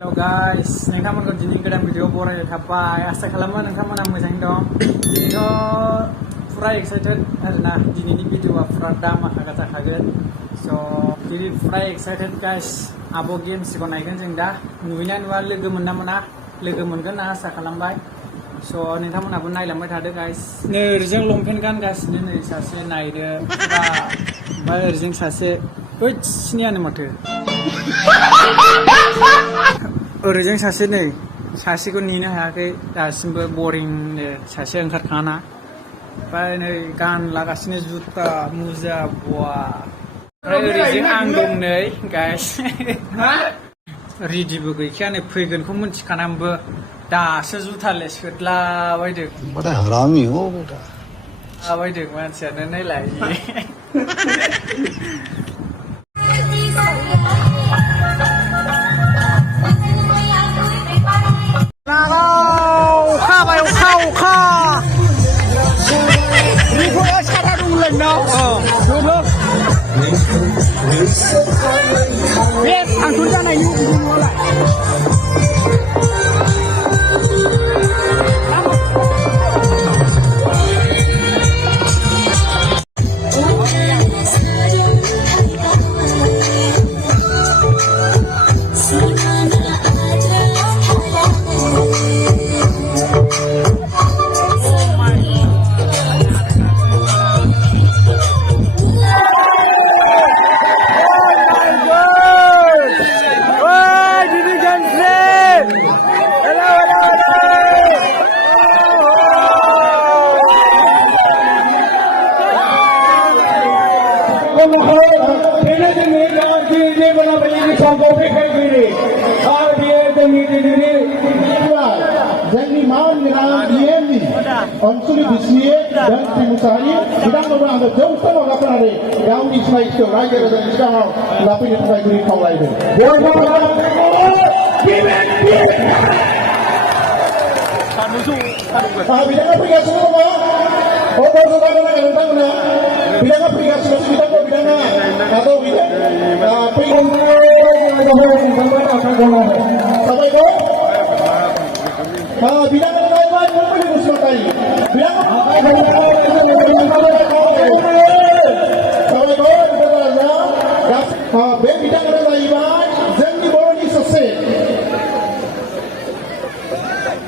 Hello guys, nोंथांमोनखौ दिनै गोदान video बरायनाय थाबाय आसा खालामो नोंथांमोना मोजाङै दं दिनैथ' फुरा एक्साइटेड आरोना दिनैनि भिडिअआ फुरा दामाखा जाखागोन स' दिनै फुरा एक्साइटेड गाइस आब' गेम्सखौ नायगोन जों दा नुयोना नुवा लोगो मोनना मोना लोगो मोनगोन ना आसा खालामबाय स' नोंथांमोनाबो नायलांबाय थादो गाइस नै ओरैजों लंपेन्ट गानगासिनो नै सासे नायदो फुरा ओमफ्राय ओरैजों सासे ओइद सिनियानो माथो ओरैजों सासे नै सासेखौ नेनो हायाखै दासिमबो बरिंनो सासे ओंखारखाना ओमफ्राय नै गानलागासिनो जुथा मुजा बवा ओमफ्राय ओरैजों आं दं नै गाइस रेडिबो गैखाया नै फैगोनखौ मिथिखानानैबो दासो जुथाले सोदलाबायदों बड़ा हरामी हो बेटा लाबायदों मानसियानो नायलाय आंथ' जानायनि उनावलाय जोंनि मान गोनां DMनि अनसुलि बिस्मिए धोनस्रि मुसाहारि बिथांमोनखौ आङो जौसाङाव गाखोनानै गावनि सिनायथिखौ रायजो राजानि सिगाङाव लाफैनो थाखाय गुरै खावलायदों बिथाङा फैगासिनो दङ अबरजों गाखोनांगोन नोंथांमोना बिथाङा फैगासिनो बिथांखौ बिथाङा आरो फैगोन साबायखर बिथाङा नायबाय मुंपलि बसुमतारी बे बिथाङानो जाहैबाय जोंनि बर'नि सासे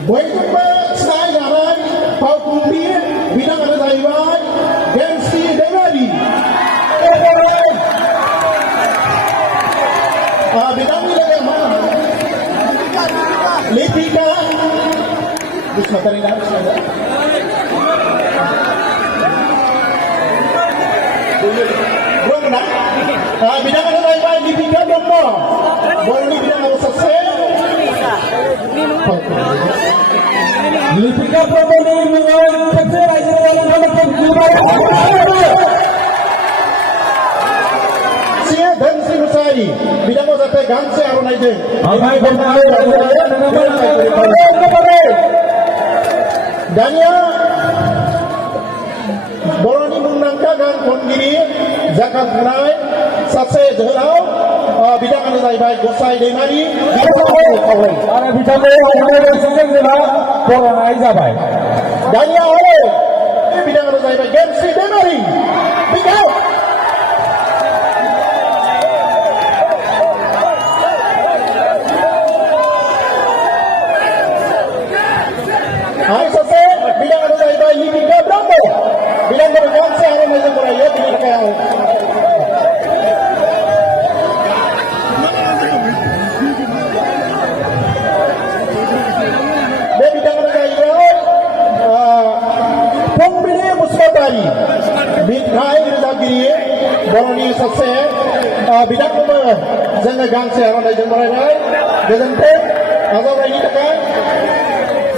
बयजोंबो सिनायजानाय फावखुंग्रि बिथाङानो जाहैबाय गेमस्रि दैमारि बिथांनि लोगो मा लिपिका बसुमतारी ना बिथाङा जाहैबाय लिपिका ब्रह्म बर'नि बिथाङाबो सासे लिपिका ब्रह्मनि मुङाव खेबसे रायजो धोनस्रि मुसाहारि बिथांखौ जाहाथे गांसे आर'नाइजों दानिया बर'नि मुंदांखा गान खनगिरि जाखांफुनाय सासे जोहोलाव बिथाङानो जाहैबाय गसाइ दैमारि आरो बिथांखौ बरायनाय जाबाय दानिया बिथाङानो जाहैबाय गेमस्रि दैमारि आरो सासे बिथाङानो जाहैबाय लिपिका ब्रह्म बिथांखौ गांसे आर'नाइजों बरायो बिनि थाखाय आं बे बिथाङानो जाहैबाय फुंबिलि बसुमतारी मेथाइ रोजाबगिरि बर'नि सासे बिथांमोनबो जोङो गांसे आर'नाइजों बरायबाय गोजोन्थों आजावनायनि थाखाय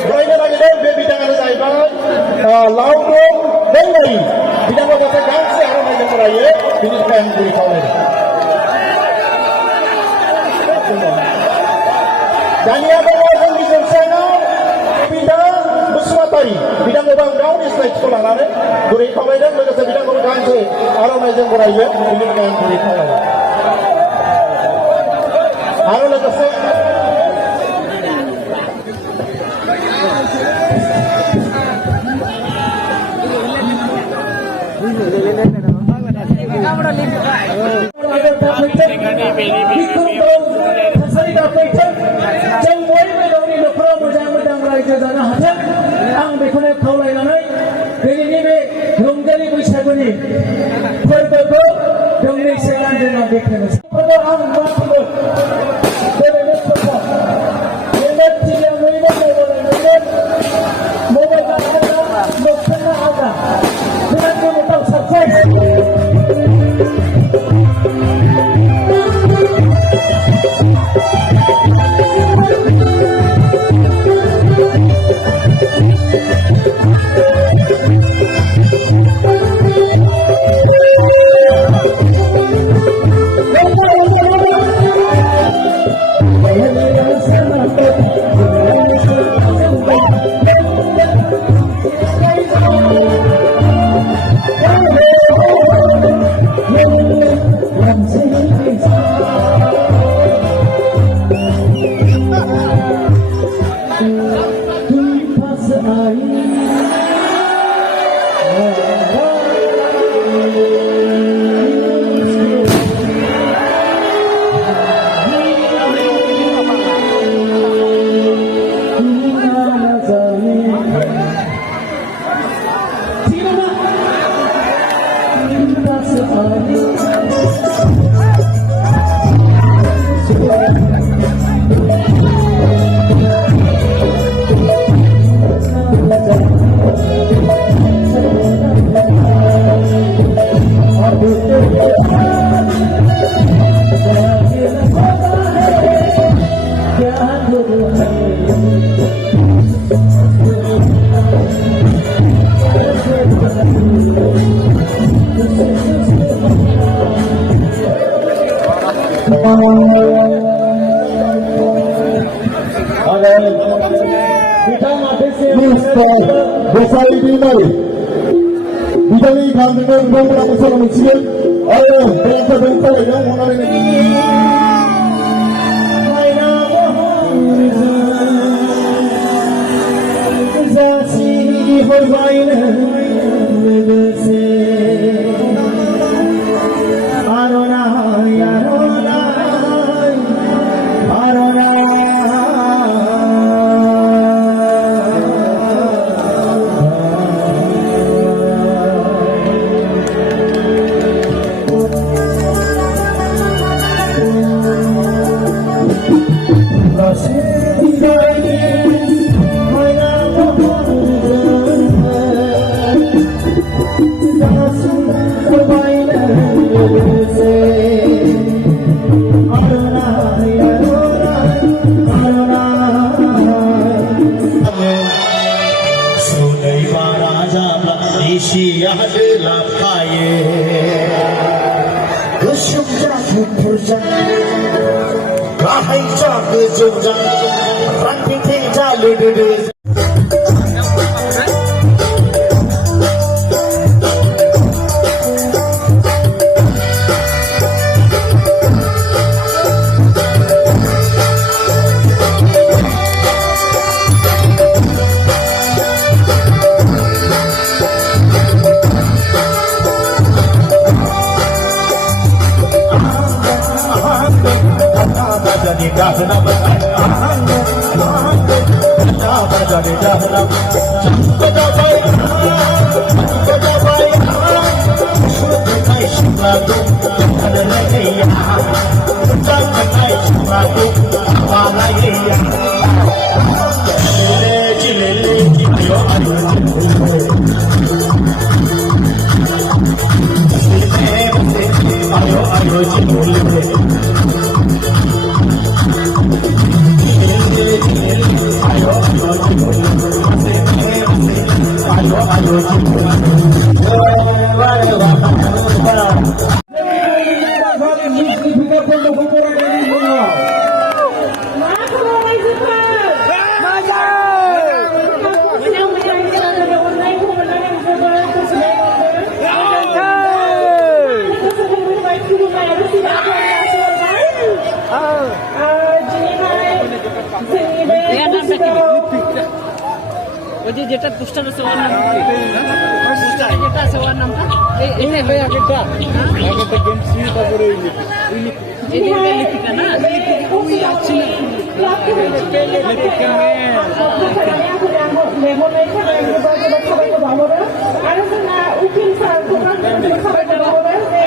बरायनो नागिरदों बे बिथाङानो जाहैबाय लावदं दैमारि बिथांखौ जाहाथे गांसे आर'नाइजों बरायो बिनि थाखाय आं गुरै खावलायदों दानिया दङ जोंनि जौसाङाव बिदा बसुमतारी बिथांखौबो आं गावनि सिनायथिखौ लानानै गुरै खावलायदों लोगोसे बिथांखौबो गांसे आर'नाइजों बरायो बिनि थाखाय आं गुरै खावलायदों आरो लोगोसे जों बयबो गावनि न'खराव मोजां रायजो जानो हाथों आं बेखौनो खावलायनानै दिनैनि बे रंजालि बैसागुनि फोरबोखौ दोंनैसो गानजों आं बेखेवनोसै आं माथुबो दोनैनि समाव जोङो थिलियावैनो मबाइल गाखोना मोगथाङा आलदा जोंनि मोथाव साबसिन Besar ini mari, bicara ikan dengan bangla masalah muslim, ayo bangsa yang mana ini? Ayo, ওই যে যেটা পোস্টার আছে ওর নাম কি? যেটা আছে ওর নামটা এটাই হয়ে আগেটা গেম সি তারপরে এই লিপিকা না ওই আছে লিপিকা आरो जोंना उकिल सारखौबो साबायखर बावबाय जे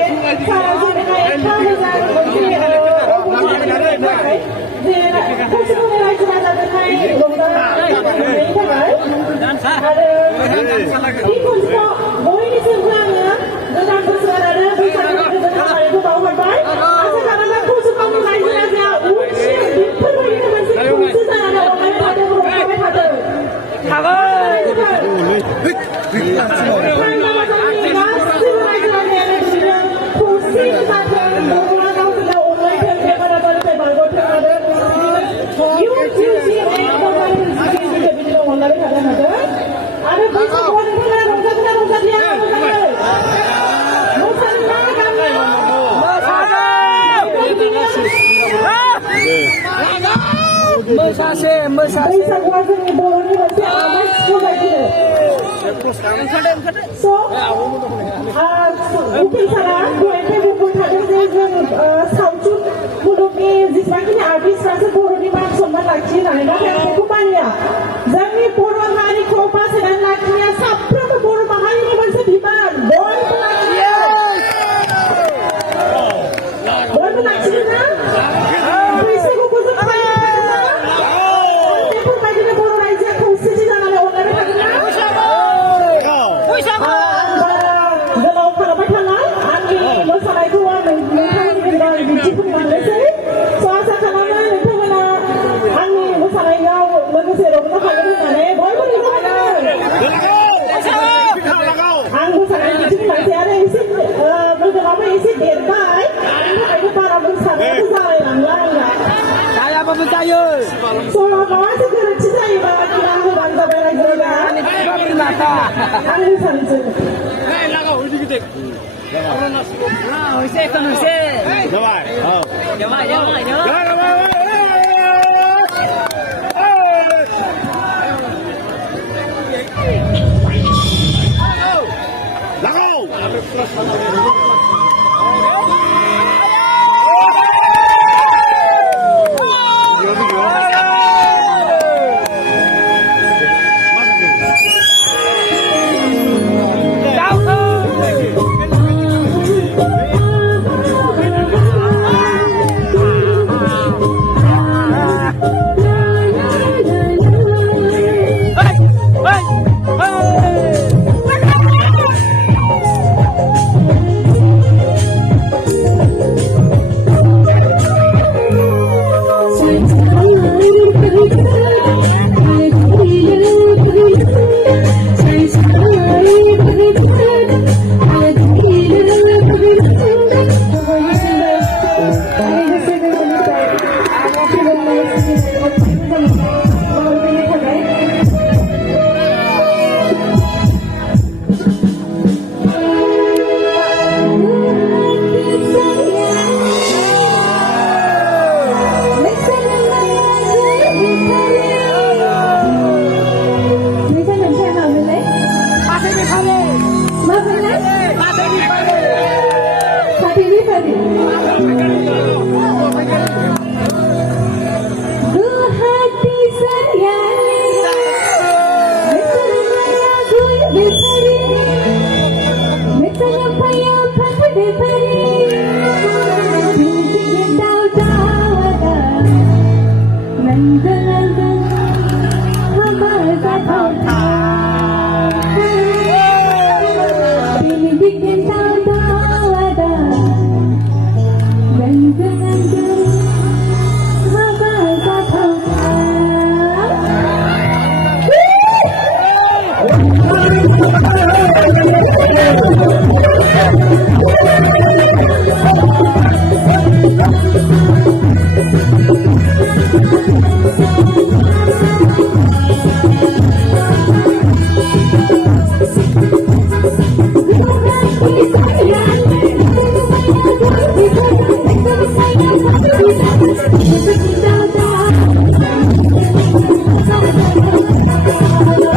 सारा जोंनिहाय एफा मोजां मोनसे जे फसंथाननि रायजो राजाजोंहाय रंजानायनि थाखाय आरो बे खनसेखौ बयनिसिमबो आङो गोदान बोसोर आरो बैसागु गोजोन हामलायनायखौ बावहरबाय आसा खालामो फसंथाननि रायजो राजाया उनसिम बेफोरबायदिनो मोनसे खौसे जानानै अनलायबाय थाथों रंजाबाय थाथों बैसागुआ जोंनि बर'नि मोनसे आमाय सिफायबायदिनो स' उकिल सारा दहायनिफ्राय बुंबाय थादों जे जों सावथुन मुलुगनि जेसेबांखिनि आर्टिस्टफ्रासो बर'नि मान सनमान लाखियो होननानै नाथाय आं बेखौ मानिया जोंनि बर' हारिखौ बासायनानै लाखिनाया साफ्रोमबो बर' माहारिनि मोनसे बिबान बयबो लाखियो बयबो लाखियो ना बैसागुखौ जों फालियो बेफोरबायदिनो बर' रायजोआ खौसेथि जानानै अनलायबाय थागोन ना गोलाव खालामबाय थाला आंनि मोसानायखौ आं नोंथांनि गेजेराव दिन्थिफुंलांनोसै स' आसा खालामो नोंथांमोना आंनि मोसानायाव लोगोसे रंजाफागोन होननानै बयबो रंजाफागोन आं मोसानाय दिन्थिफुंलांसै आरो एसे मोदोमाबो एसे देरबाय बेनि थाखायनो बारा मोसानायाबो जालायलांला आंना जायाबाबो जायो स' माबासो गोरोन्थि जायोबा निमाहा होबानो जाबाय रायजो राजा आं मोसानोसै হইছে এখন হইছে যাবাই যাবাই যাবাই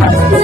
Thank you.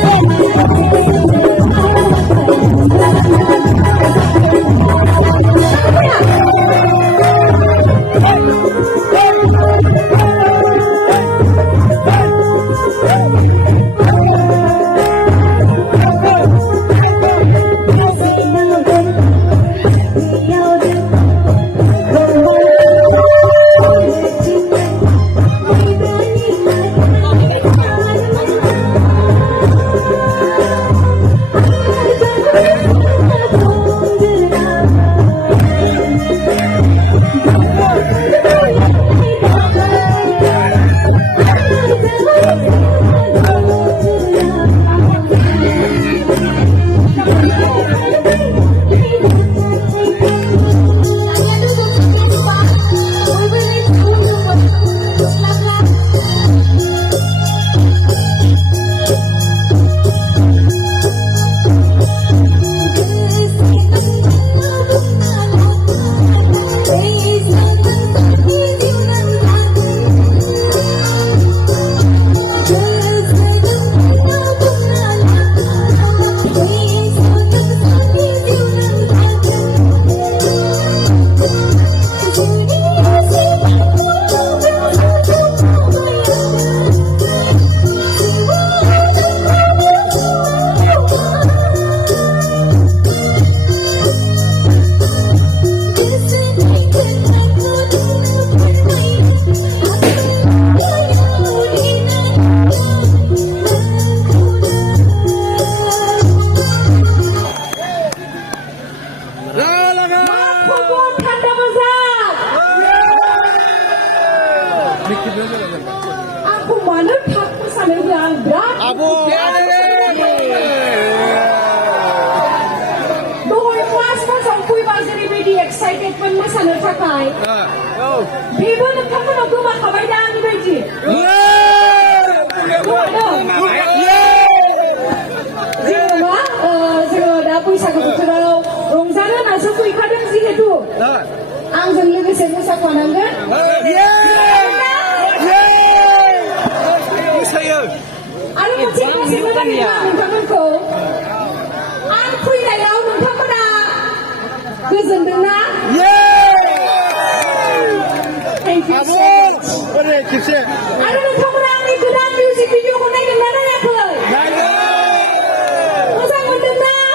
Aku mana takut sama yang berat. Doi mas pasang kui bazari bedi excited pun masana takai. Bibo nangkamu nak gua kabar dah ni beji. Jika dah puisa kebetulan rongzana masuk kui kadang sih itu. Angzon lagi semusa kawangan. Ada macam apa sih mana ni nangkamu ko? Ang kui dah yau nangkamu dah. Kezen dengar. Thank you so much. Ada nangkamu dah ni kedan music video ko na dengar na ko. Masa ko dengar.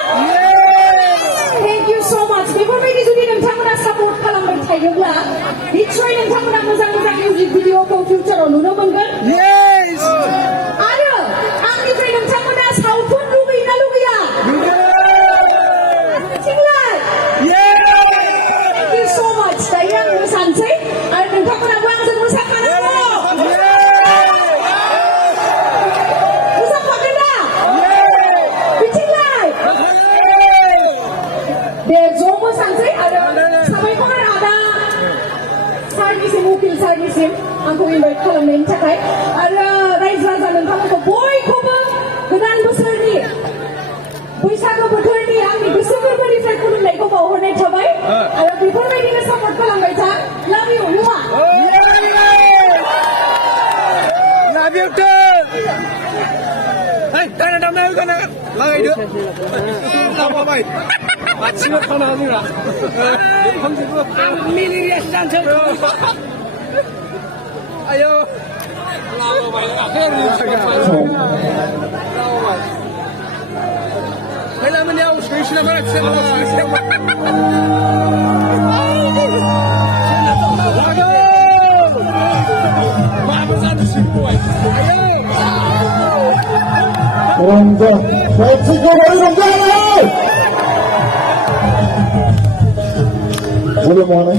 Thank you so much. Before we do the nangkamu dah support kalam berthai lah. Try nangkamu dah muzang music video ko future on luno banggan. Ada. Ang try nangkamu dah saupun lugi na lugi ya. Cinglat. Thank you so much. Dayang musansay. Ada nangkamu dah buang semusa kanan mo. Musa pakai dah. Cinglat. Dia zomo sansay. Ada sampai kau ada. Service mukil service. Aku invite kalam main cakai. Ada raisa jalan kamu ko boy ko ba. Kedan besar ni. Puisa ko betul ni. Ang bisa berifat ko nilai ko bawa ni cabai. Ada before we ni support kalam baca. Love you, Luma. Love you too. Hey, kana dah mahu kana lagai dia. Lama baik. Asyik kana ni lah. Mili restoran tu. Ayo. Lama baik. Akhir ni. Lama baik. Bila mana aku sini nak saya Rongga, let's go Rongga! Boleh mana?